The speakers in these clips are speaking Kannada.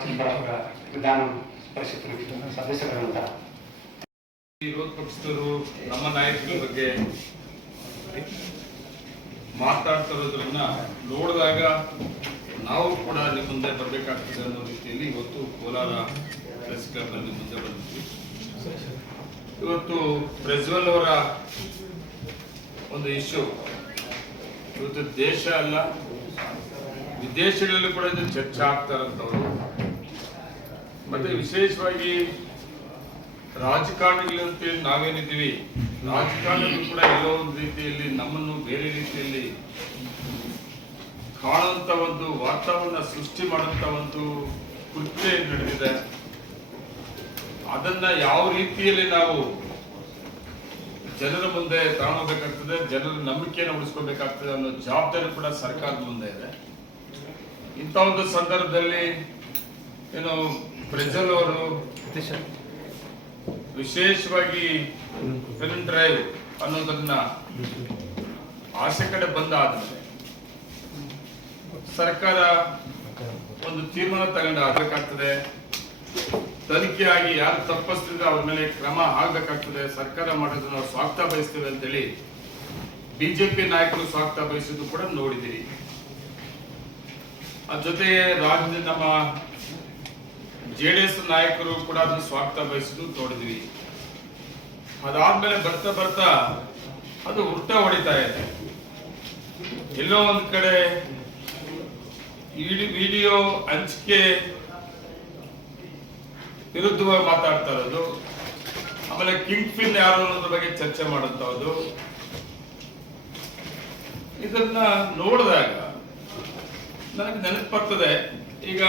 ಚಿಕ್ಕಬಳ್ಳಾಪುರ ವಿಧಾನ ಪರಿಷತ್ ಸದಸ್ಯರ ವಿರೋಧ ಪಕ್ಷದವರು ನಮ್ಮ ನಾಯಕರ ಬಗ್ಗೆ ಮಾತಾಡ್ತಿರೋದ್ರನ್ನ ನೋಡಿದಾಗ ನಾವು ಕೂಡ ನಿಮ್ಮ ಮುಂದೆ ಬರಬೇಕಾಗ್ತದೆ ಅನ್ನೋ ರೀತಿಯಲ್ಲಿ ಇವತ್ತು ಕೋಲಾರ ಪ್ರೆಸ್ ಕ್ಲಬ್ ಮುಂದೆ ಬಂದಿದ್ವಿ ಇವತ್ತು ಪ್ರಜ್ವಲ್ ಅವರ ಒಂದು ಇಶ್ಯೂ ಇವತ್ತು ದೇಶ ಅಲ್ಲ ವಿದೇಶಗಳಲ್ಲೂ ಕೂಡ ಇದು ಚರ್ಚೆ ಆಗ್ತಾ ಮತ್ತೆ ವಿಶೇಷವಾಗಿ ರಾಜಕಾರಣಿಗಳು ಅಂತೇಳಿ ನಾವೇನಿದ್ದೀವಿ, ರಾಜಕಾರಣಿಗಳು ಕೂಡ ಎಲ್ಲೋ ಒಂದು ರೀತಿಯಲ್ಲಿ ನಮ್ಮನ್ನು ಬೇರೆ ರೀತಿಯಲ್ಲಿ ಕಾಣುವಂತ ಒಂದು ವಾತಾವರಣ ಸೃಷ್ಟಿ ಮಾಡುವಂತ ಒಂದು ಕೃತ್ಯ ನಡೆದಿದೆ. ಅದನ್ನ ಯಾವ ರೀತಿಯಲ್ಲಿ ನಾವು ಜನರ ಮುಂದೆ ತಾಣಬೇಕಾಗ್ತದೆ ಜನರ ನಂಬಿಕೆಯನ್ನು ಉಳಿಸ್ಕೋಬೇಕಾಗ್ತದೆ ಅನ್ನೋ ಜವಾಬ್ದಾರಿ ಕೂಡ ಸರ್ಕಾರದ ಮುಂದೆ ಇದೆ. ಇಂಥ ಒಂದು ಸಂದರ್ಭದಲ್ಲಿ ಏನು ಪ್ರಜ್ವಲ್ ಅವರು ವಿಶೇಷವಾಗಿ ಫಿಲ್ಮ್ ಡ್ರೈವ್ ಅನ್ನೋದನ್ನ ಆಸೆ ಕಡೆ ಆದ್ರೆ ಸರ್ಕಾರ ಒಂದು ತೀರ್ಮಾನ ತಗೊಂಡು ಆಗ್ಬೇಕಾಗ್ತದೆ. ತನಿಖೆಯಾಗಿ ಯಾರು ತಪ್ಪಿಸ್ತಿದ್ರೆ ಅವ್ರ ಮೇಲೆ ಕ್ರಮ ಆಗ್ಬೇಕಾಗ್ತದೆ. ಸರ್ಕಾರ ಮಾಡೋದನ್ನ ನಾವು ಸ್ವಾಗತ ಬಯಸ್ತೇವೆ ಅಂತೇಳಿ ಬಿಜೆಪಿ ನಾಯಕರು ಸ್ವಾಗತ ಬಯಸಿದ್ದು ಕೂಡ ನೋಡಿದಿರಿ ಅದ್ರ ಜೊತೆಗೆ ರಾಜ್ಯದ ನಮ್ಮ ಜೆ ಡಿ ನಾಯಕರು ಕೂಡ ಅದನ್ನು ಸ್ವಾಗತ ಬಯಸಿದ್ದು ನೋಡಿದ್ವಿ ಅದಾದ್ಮೇಲೆ ಬರ್ತಾ ಬರ್ತಾ ಅದು ಹುಟ್ಟ ಹೊಡಿತಾ ಇದೆ. ಎಲ್ಲೋ ಒಂದ್ ಕಡೆ ವಿಡಿಯೋ ಹಂಚಿಕೆ ವಿರುದ್ಧವಾಗಿ ಮಾತಾಡ್ತಾ ಇರೋದು. ಆಮೇಲೆ ಕಿಂಗ್ ಪಿನ್ ಯಾರು ಅನ್ನೋದ್ರ ಬಗ್ಗೆ ಚರ್ಚೆ ಮಾಡುವಂತದ್ದು ಇದನ್ನ ನೋಡಿದಾಗ ನನಗೆ ನೆನಪು ಬರ್ತದೆ. ಈಗ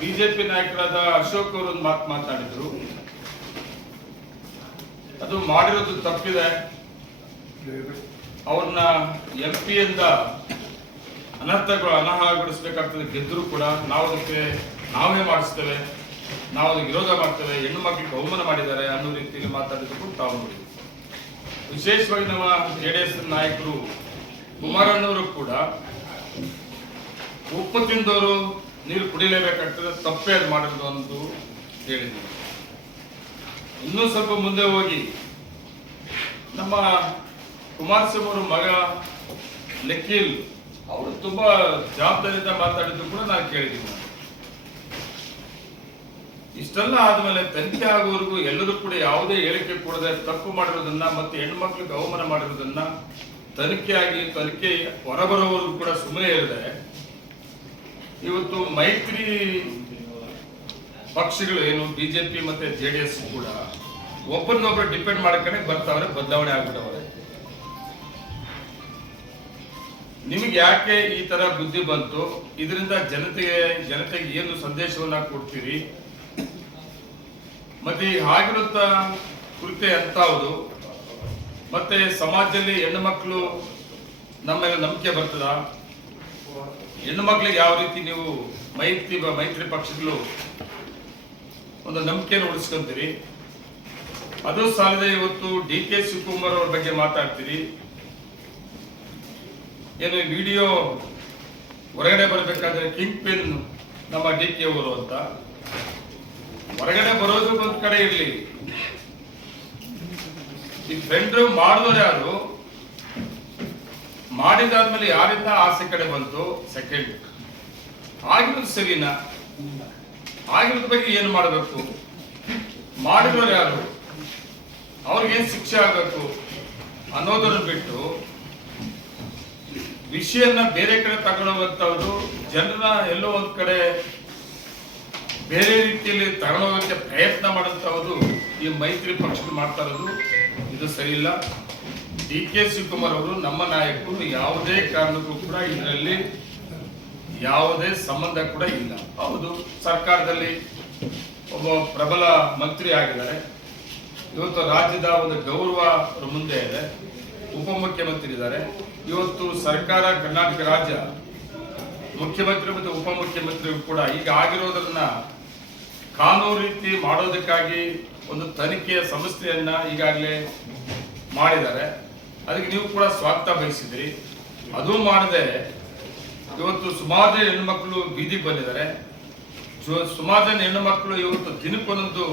ಬಿಜೆಪಿ ನಾಯಕರಾದ ಅಶೋಕ್ ಅವರು ಒಂದು ಮಾತು ಮಾತಾಡಿದ್ರು. ಅದು ಮಾಡಿರೋದು ತಪ್ಪಿದೆ. ಅವ್ರನ್ನ ಎಂ ಪಿ ಇಂದ ಅನರ್ಥಗಳು ಅನರ್ಹಗೊಳಿಸ್ಬೇಕಾಗ್ತದೆ. ಗೆದ್ದರೂ ಕೂಡ ನಾವು ಅದಕ್ಕೆ ನಾವೇ ಮಾಡಿಸ್ತೇವೆ. ನಾವು ಅದಕ್ಕೆ ವಿರೋಧ ಮಾಡ್ತೇವೆ. ಹೆಣ್ಣು ಮಕ್ಕಳಿಗೆ ಅವಮಾನ ಮಾಡಿದ್ದಾರೆ ಅನ್ನೋ ರೀತಿಯಲ್ಲಿ ಮಾತಾಡಿದ್ರು ತಾವು ನೋಡಿದ್ವಿ. ವಿಶೇಷವಾಗಿ ನಮ್ಮ ಜೆ ಡಿ ಎಸ್ ನಾಯಕರು ಕುಮಾರಣ್ಣವರು ಕೂಡ ಉಪ್ಪು ತಿಂದವರು ನೀರು ಕುಡಿಲೇಬೇಕಾಗ್ತದೆ, ತಪ್ಪೇ ಅದು ಮಾಡೋದು ಅಂತ ಹೇಳಿದ್ದೀನಿ ಇನ್ನೂ ಸ್ವಲ್ಪ ಮುಂದೆ ಹೋಗಿ, ನಮ್ಮ ಕುಮಾರಸ್ವಾಮಿ ಅವರ ಮಗ ನಿಖಿಲ್ ಅವರು ತುಂಬಾ ಜವಾಬ್ದಾರಿಯಿಂದ ಮಾತಾಡಿದ್ದು ಕೂಡ ನಾನು ಕೇಳಿದ್ದೀನಿ. ಇಷ್ಟೆಲ್ಲ ಆದ್ಮೇಲೆ ತನಿಖೆ ಆಗುವವರೆಗೂ ಎಲ್ಲರೂ ಕೂಡ ಯಾವುದೇ ಹೇಳಿಕೆ ಕೊಡದೆ ತಪ್ಪು ಮಾಡಿರೋದನ್ನ ಮತ್ತೆ ಹೆಣ್ಮಕ್ಳಿಗೆ ಅವಮಾನ ಮಾಡಿರೋದನ್ನ ತನಿಖೆಯಾಗಿ, ತನಿಖೆ ಹೊರಬರೋವರೆಗೂ ಕೂಡ ಸುಮ್ಮನೆ ಇರದೆ ಇವತ್ತು ಮೈತ್ರಿ ಪಕ್ಷಗಳು ಏನು, ಬಿಜೆಪಿ ಮತ್ತೆ ಜೆ ಡಿ ಎಸ್ ಕೂಡ ಒಬ್ಬರನ್ನೊಬ್ಬರು ಡಿಪೆಂಡ್ ಮಾಡ್ಕೊಂಡೆ ಬರ್ತಾವ್ರೆ ಬದಲಾವಣೆ ಆಗ್ಬಿಟ್ಟವ್ರೆ. ನಿಮಗೆ ಯಾಕೆ ಈ ತರ ಬುದ್ಧಿ ಬಂತು? ಇದರಿಂದ ಜನತೆಗೆ ಜನತೆಗೆ ಏನು ಸಂದೇಶವನ್ನ ಕೊಡ್ತೀರಿ? ಮತ್ತೆ ಈ ಆಗಿರುತ್ತ ಕೃತ್ಯ ಮತ್ತೆ ಸಮಾಜದಲ್ಲಿ ಹೆಣ್ಣು ಮಕ್ಕಳು ನಮ್ಮ ಮೇಲೆ ನಂಬಿಕೆ ಬರ್ತದ? ಹೆಣ್ಣು ಮಕ್ಕಳಿಗೆ ಯಾವ ರೀತಿ ನೀವು ಮೈತ್ರಿ ಮೈತ್ರಿ ಪಕ್ಷಗಳು ಒಂದು ನಂಬಿಕೆಯನ್ನು ಉಳಿಸ್ಕೊಂತೀರಿ? ಅದು ಸಾಲದೆ ಇವತ್ತು ಡಿ ಕೆ ಶಿವಕುಮಾರ್ ಅವ್ರ ಬಗ್ಗೆ ಮಾತಾಡ್ತೀರಿ. ಏನು ವಿಡಿಯೋ ಹೊರಗಡೆ ಬರಬೇಕಾದ್ರೆ ಕಿಂಗ್ ಪಿನ್ ನಮ್ಮ ಡಿ ಕೆ ಅವರು ಅಂತ. ಹೊರಗಡೆ ಬರೋದು ಒಂದ್ ಕಡೆ ಇರಲಿ. ಈ ಫ್ರೆಂಡ್ ಮಾಡಿದವರು ಯಾರು? ಮಾಡಿದಾದ್ಮೇಲೆ ಯಾರಿಂದ ಆಸೆ ಕಡೆ ಬಂತು? ಸೆಕೆಂಡ್ ಆಗಿರೋದು ಸರಿನಾ? ಆಗಿರೋದ್ ಬಗ್ಗೆ ಏನು ಮಾಡಬೇಕು? ಮಾಡಿರೋರು ಯಾರು? ಅವ್ರಿಗೇನು ಶಿಕ್ಷೆ ಆಗಬೇಕು ಅನ್ನೋದನ್ನು ಬಿಟ್ಟು ವಿಷಯನ್ನ ಬೇರೆ ಕಡೆ ತಗೊಂಡೋಗಂತವ್ರು ಜನರ ಎಲ್ಲೋ ಒಂದ್ ಕಡೆ ಬೇರೆ ರೀತಿಯಲ್ಲಿ ತಗೊಂಡೋಗಕ್ಕೆ ಪ್ರಯತ್ನ ಮಾಡುವಂಥವ್ರು ಈ ಮೈತ್ರಿ ಪಕ್ಷಗಳು ಮಾಡ್ತಾ ಇರೋದು. ಇದು ಸರಿ ಇಲ್ಲ ಡಿ ಕೆ ಶಿವಕುಮಾರ್ ಅವರು ನಮ್ಮ ನಾಯಕರು ಯಾವುದೇ ಕಾರಣಕ್ಕೂ ಕೂಡ ಇದರಲ್ಲಿ ಯಾವುದೇ ಸಂಬಂಧ ಕೂಡ ಇಲ್ಲ. ಹೌದು, ಸರ್ಕಾರದಲ್ಲಿ ಒಬ್ಬ ಪ್ರಬಲ ಮಂತ್ರಿ ಆಗಿದ್ದಾರೆ. ಇವತ್ತು ರಾಜ್ಯದ ಒಂದು ಗೌರವ ಮುಂದೆ ಇದೆ. ಉಪಮುಖ್ಯಮಂತ್ರಿ ಇದ್ದಾರೆ. ಇವತ್ತು ಸರ್ಕಾರ, ಕರ್ನಾಟಕ ರಾಜ್ಯ ಮುಖ್ಯಮಂತ್ರಿ ಮತ್ತು ಉಪಮುಖ್ಯಮಂತ್ರಿ ಕೂಡ ಈಗ ಆಗಿರೋದನ್ನ ಕಾನೂನು ರೀತಿ ಮಾಡೋದಕ್ಕಾಗಿ ಒಂದು ತನಿಖೆಯ ಸಂಸ್ಥೆಯನ್ನ ಈಗಾಗಲೇ ಮಾಡಿದ್ದಾರೆ. ಅದಕ್ಕೆ ನೀವು ಕೂಡ ಸ್ವಾಗತ ಬಯಸಿದ್ರಿ. ಅದು ಮಾಡದೆ ಇವತ್ತು ಸುಮಾರು ಹೆಣ್ಮಕ್ಳು ಬೀದಿಗೆ ಬಂದಿದ್ದಾರೆ. ಸುಮಾರು ಜನ ಹೆಣ್ಣು ಮಕ್ಕಳು ಇವತ್ತು ದಿನಕ್ಕೊಂದೊಂದು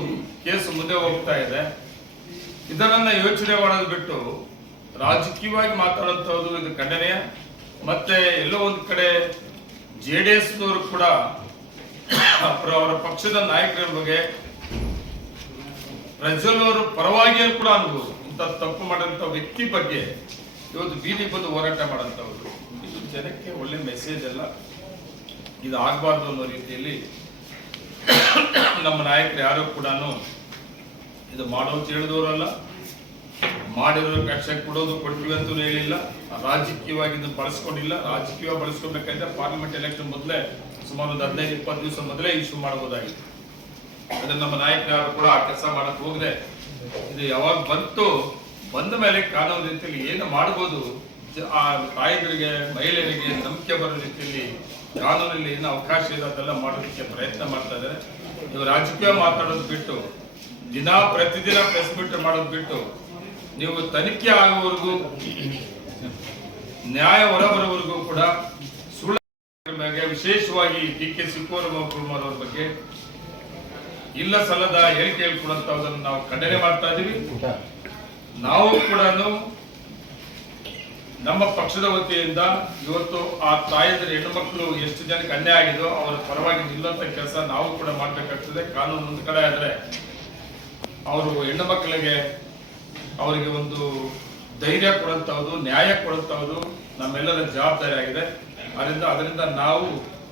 ಕೇಸ್ ಮುಂದೆ ಹೋಗ್ತಾ ಇದೆ. ಇದನ್ನ ಯೋಚನೆ ಮಾಡೋದು ಬಿಟ್ಟು ರಾಜಕೀಯವಾಗಿ ಮಾತಾಡುವಂಥದ್ದು ಇದು ಖಂಡನೀಯ. ಮತ್ತೆ ಎಲ್ಲೋ ಒಂದು ಕಡೆ ಜೆ ಡಿ ಎಸ್ನವರು ಕೂಡ ಅವರ ಅವರ ಪಕ್ಷದ ನಾಯಕರ ಬಗ್ಗೆ ಪ್ರಜ್ವಲ್ ಪರವಾಗಿಯೂ ಕೂಡ ಅನ್ಬೋದು. ಇಂಥ ತಪ್ಪು ಮಾಡಿದಂಥ ವ್ಯಕ್ತಿ ಬಗ್ಗೆ ಇವತ್ತು ಬೀದಿ ಬಂದು ಹೋರಾಟ ಮಾಡೋಂಥವ್ರು ಇದು ಜನಕ್ಕೆ ಒಳ್ಳೆ ಮೆಸೇಜ್ ಅಲ್ಲ. ಇದು ಆಗಬಾರ್ದು ಅನ್ನೋ ರೀತಿಯಲ್ಲಿ ನಮ್ಮ ನಾಯಕರು ಯಾರೂ ಕೂಡ ಇದು ಮಾಡೋ ತಿಳಿದವರಲ್ಲ ಮಾಡಿರೋ ಕಕ್ಷ ಕೊಡೋದು ಅಂತೂ ಹೇಳಿಲ್ಲ. ರಾಜಕೀಯವಾಗಿ ಇದನ್ನು ಬಳಸ್ಕೊಂಡಿಲ್ಲ. ರಾಜಕೀಯ ಬಳಸ್ಕೊಬೇಕಂದ್ರೆ ಪಾರ್ಲಿಮೆಂಟ್ ಎಲೆಕ್ಷನ್ ಮೊದಲೇ ಸುಮಾರು ಒಂದು ಹದಿನೈದು, ಇಪ್ಪತ್ತು ದಿವಸ ಮೊದಲೇ ಇಶ್ಯೂ ಮಾಡಬಹುದಾಗಿತ್ತು. ಅದನ್ನ ನಮ್ಮ ನಾಯಕರು ಯಾರು ಕೂಡ ಆ ಕೆಲಸ ಮಾಡಕ್ ಹೋಗದೆ ಇದು ಯಾವಾಗ ಬಂತು, ಬಂದ ಮೇಲೆ ಕಾಣೋ ರೀತಿಯಲ್ಲಿ ಏನು ಮಾಡ್ಬೋದು ಆ ತಾಯಂದರಿಗೆ, ಮಹಿಳೆಯರಿಗೆ ನಂಬಿಕೆ ಬರೋ ರೀತಿಯಲ್ಲಿ ಕಾನೂನಲ್ಲಿ ಏನು ಅವಕಾಶ ಇದೆ ಅದೆಲ್ಲ ಮಾಡೋದಕ್ಕೆ ಪ್ರಯತ್ನ ಮಾಡ್ತಾ ಇದ್ದಾರೆ. ನೀವು ರಾಜಕೀಯ ಮಾತಾಡೋದು ಬಿಟ್ಟು, ದಿನ ಪ್ರತಿದಿನ ಪ್ರೆಸ್ ಮೀಟ್ ಮಾಡೋದು ಬಿಟ್ಟು, ನೀವು ತನಿಖೆ ಆಗುವವರೆಗೂ ನ್ಯಾಯ ಹೊರಬರುವವರೆಗೂ ಕೂಡ ಸುಳ್ಳು ವಿಶೇಷವಾಗಿ ಡಿ ಕೆ ಶಿವಕುಮಾರ್ ಅವ್ರ ಬಗ್ಗೆ ಇಲ್ಲ ಸಲ್ಲದ ಹೇಳಿಕೆ ಹೇಳ್ಕೊಡಂತದನ್ನು ನಾವು ಖಂಡನೆ ಮಾಡ್ತಾ ಇದೀವಿ ನಾವು ಕೂಡ ನಮ್ಮ ಪಕ್ಷದ ವತಿಯಿಂದ ಇವತ್ತು ಆ ತಾಯಂದ್ರೆ ಹೆಣ್ಣು ಮಕ್ಕಳು ಎಷ್ಟು ಜನಕ್ಕೆ ಅನ್ಯಾಯ ಆಗಿದೋ ಅವರ ಪರವಾಗಿ ನಿಲ್ಲುವಂತ ಕೆಲಸ ನಾವು ಕೂಡ ಮಾಡ್ಬೇಕಾಗ್ತದೆ. ಕಾನೂನು ಒಂದು ಕಡೆ ಆದ್ರೆ ಅವರು ಹೆಣ್ಣು ಮಕ್ಕಳಿಗೆ ಅವರಿಗೆ ಒಂದು ಧೈರ್ಯ ಕೊಡುವಂತಹದ್ದು ನ್ಯಾಯ ಕೊಡುವಂತಹದ್ದು ನಮ್ಮೆಲ್ಲರ ಜವಾಬ್ದಾರಿ ಆಗಿದೆ. ಅದರಿಂದ ಅದರಿಂದ ನಾವು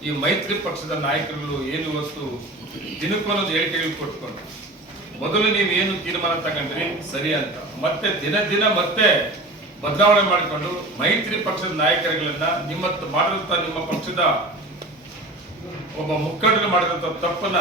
ಈ ಮೈತ್ರಿ ಪಕ್ಷದ ನಾಯಕರುಗಳು ಏನು ಇವತ್ತು ದಿನಕ್ಕೊಂದೊಂದು ಹೇಳಿಕೆಗಳು ಕೊಟ್ಕೊಂಡು. ಮೊದಲು ನೀವು ಏನು ತೀರ್ಮಾನ ತಗೊಂಡ್ರಿ ಸರಿ ಅಂತ. ಮತ್ತೆ ದಿನ ದಿನ ಮತ್ತೆ ಬದಲಾವಣೆ ಮಾಡಿಕೊಂಡು ಮೈತ್ರಿ ಪಕ್ಷದ ನಾಯಕರುಗಳನ್ನ ನಿಮ್ಮ ಮಾಡಿದಂತ ನಿಮ್ಮ ಪಕ್ಷದ ಒಬ್ಬ ಮುಖಂಡರು ಮಾಡಿದಂತ ತಪ್ಪನ್ನ